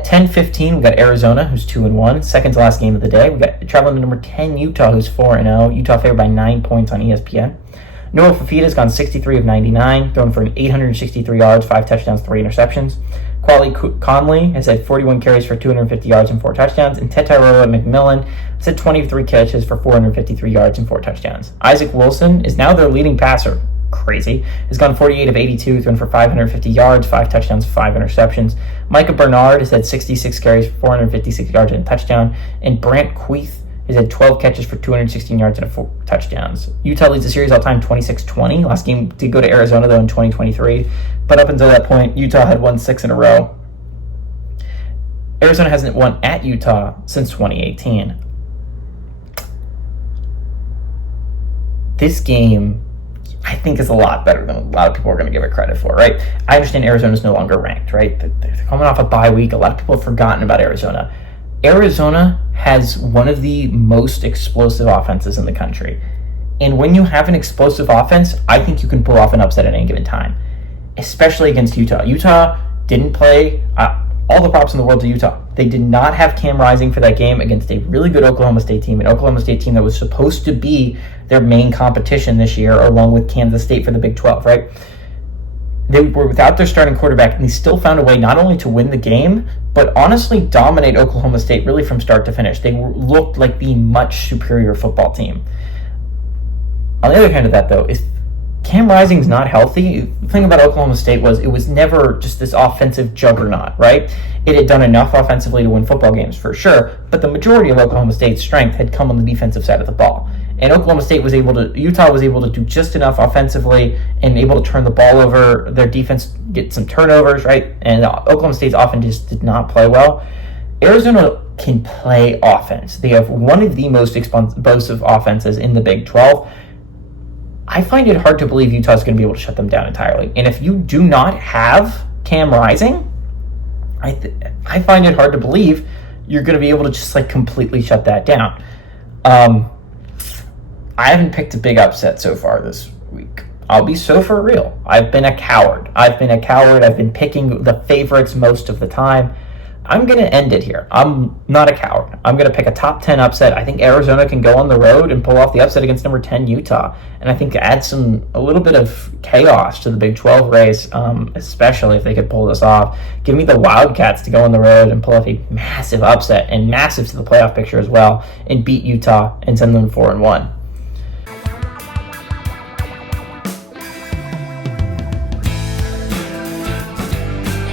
At 10:15, we got Arizona, who's 2-1, second to last game of the day. We got traveling to number 10 Utah, who's 4-0. Utah favored by 9 points on ESPN. Noah Fafita's gone 63 of 99, thrown for 863 yards, 5 touchdowns, 3 interceptions. Quali Conley has had 41 carries for 250 yards and 4 touchdowns. And Tetairoa McMillan has had 23 catches for 453 yards and 4 touchdowns. Isaac Wilson is now their leading passer. Crazy. Has gone 48 of 82, thrown for 550 yards, 5 touchdowns, 5 interceptions. Micah Bernard has had 66 carries for 456 yards and a touchdown. And Brant Queeth has had 12 catches for 216 yards and 4 touchdowns. Utah leads the series all-time 26-20. Last game did go to Arizona, though, in 2023. But up until that point, Utah had won 6 in a row. Arizona hasn't won at Utah since 2018. This game, I think, is a lot better than a lot of people are going to give it credit for, right? I understand Arizona's no longer ranked, right? They're coming off a bye week. A lot of people have forgotten about Arizona. Arizona has one of the most explosive offenses in the country. And when you have an explosive offense, I think you can pull off an upset at any given time, especially against Utah. Utah didn't play all the props in the world to Utah. They did not have Cam Rising for that game against a really good Oklahoma State team, an Oklahoma State team that was supposed to be their main competition this year, along with Kansas State for the Big 12, right? They were without their starting quarterback, and they still found a way not only to win the game, but honestly dominate Oklahoma State really from start to finish. They looked like the much superior football team. On the other hand of that, though, is Cam Rising's not healthy. The thing about Oklahoma State was it was never just this offensive juggernaut, right? It had done enough offensively to win football games for sure, but the majority of Oklahoma State's strength had come on the defensive side of the ball. And Utah was able to do just enough offensively and able to turn the ball over. Their defense get some turnovers, right? And Oklahoma State's offense just did not play well. Arizona can play offense. They have one of the most explosive offenses in the Big 12. I find it hard to believe Utah's going to be able to shut them down entirely. And if you do not have Cam Rising, I find it hard to believe you're going to be able to just completely shut that down. I haven't picked a big upset so far this week. I'll be so for real. I've been a coward. I've been picking the favorites most of the time. I'm going to end it here. I'm not a coward. I'm going to pick a top 10 upset. I think Arizona can go on the road and pull off the upset against number 10 Utah. And I think add a little bit of chaos to the Big 12 race, especially if they could pull this off. Give me the Wildcats to go on the road and pull off a massive upset and massive to the playoff picture as well and beat Utah and send them 4-1.